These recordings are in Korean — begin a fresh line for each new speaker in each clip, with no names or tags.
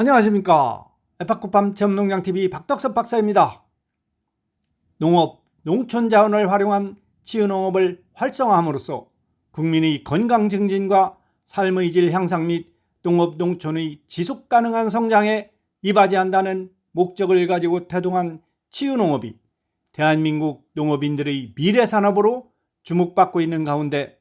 안녕하십니까. 에파코팜 체험농장TV 박덕섭 박사입니다. 농업, 농촌 자원을 활용한 치유농업을 활성화함으로써 국민의 건강 증진과 삶의 질 향상 및 농업, 농촌의 지속 가능한 성장에 이바지한다는 목적을 가지고 태동한 치유농업이 대한민국 농업인들의 미래 산업으로 주목받고 있는 가운데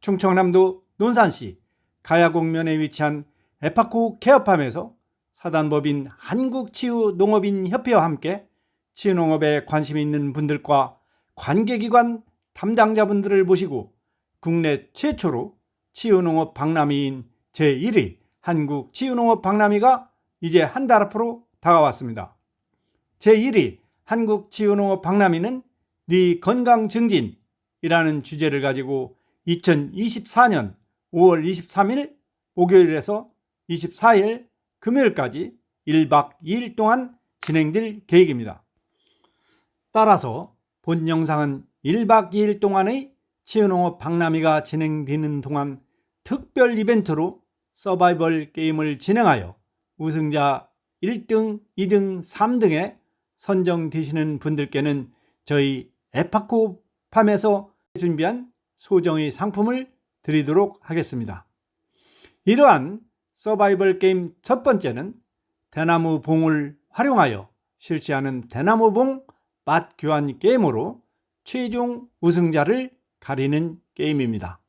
충청남도 논산시 가야곡면에 위치한 에파코 케어팜에서 사단법인 한국치유농업인협회와 함께 치유농업에 관심 있는 분들과 관계기관 담당자분들을 모시고 국내 최초로 치유농업 박람회인 제1위 한국 치유농업 박람회가 이제 한 달 앞으로 다가왔습니다. 제1위 한국 치유농업 박람회는 네 건강 증진이라는 주제를 가지고 2024년 5월 23일 목요일에서 24일 금요일까지 1박 2일 동안 진행될 계획입니다. 따라서 본 영상은 1박 2일 동안의 치유농업 박람회가 진행되는 동안 특별 이벤트로 서바이벌 게임을 진행하여 우승자 1등, 2등, 3등에 선정되시는 분들께는 저희 에파코 팜에서 준비한 소정의 상품을 드리도록 하겠습니다. 이러한 서바이벌 게임 첫 번째는 대나무 봉을 활용하여 실시하는 대나무 봉 맛 교환 게임으로 최종 우승자를 가리는 게임입니다.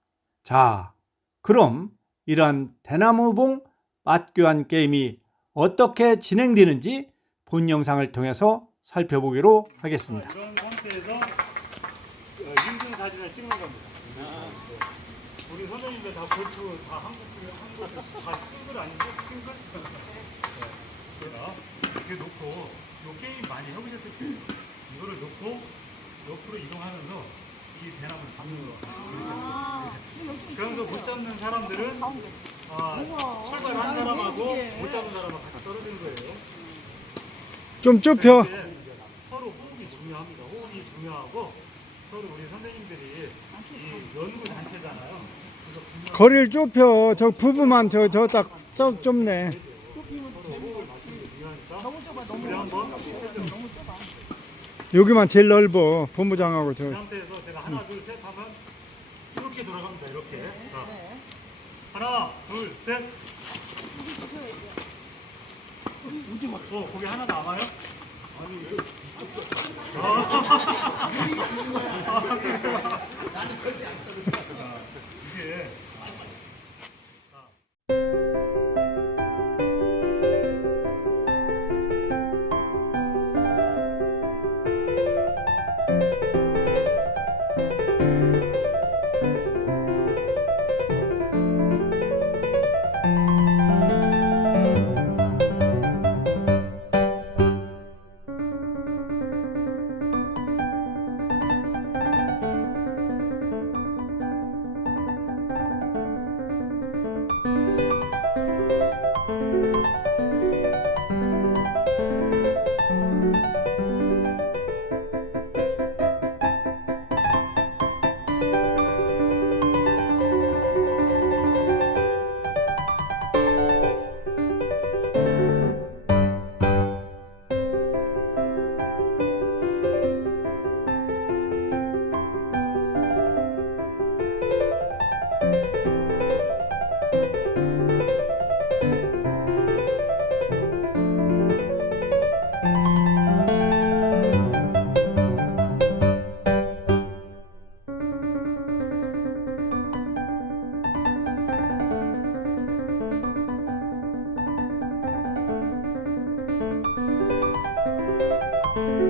자, 그럼 이러한 대나무 봉 맛 교환 게임이 어떻게 진행되는지 본 영상을 통해서 살펴보기로 하겠습니다.
이런 상태에서 어, 인증 사진을 찍는 겁니다. 네. 우리 선생님들 다 골프 다 한국 한국 다 싱글 아니죠? 싱글? 네. 자, 이렇게 놓고 요 게임 많이 해보셨을 거예요. 이거를 놓고 옆으로 이동하면서 이 대나무를 잡는 거. 이렇게. 그러면서 못 잡는 사람들은 아, 출발한 사람하고 못 잡는 사람하고 같이 떨어지는 거예요.
좀 좁혀.
네, 서로 호흡이 중요합니다. 호흡이 중요하고 서로 우리 선생님들이 이 연구 단체잖아요. 그래서 분명
거리를 좁혀. 저 부부만 저 저딱좁 좁네. 여기만 제일 넓어. 본부장하고 저.
이 상태에서 제가 하나 둘 셋 하면 이렇게 돌아갑니다. 이렇게 자, 하나 둘 셋. 어 거기 하나 남아요? 아니 이 Bye.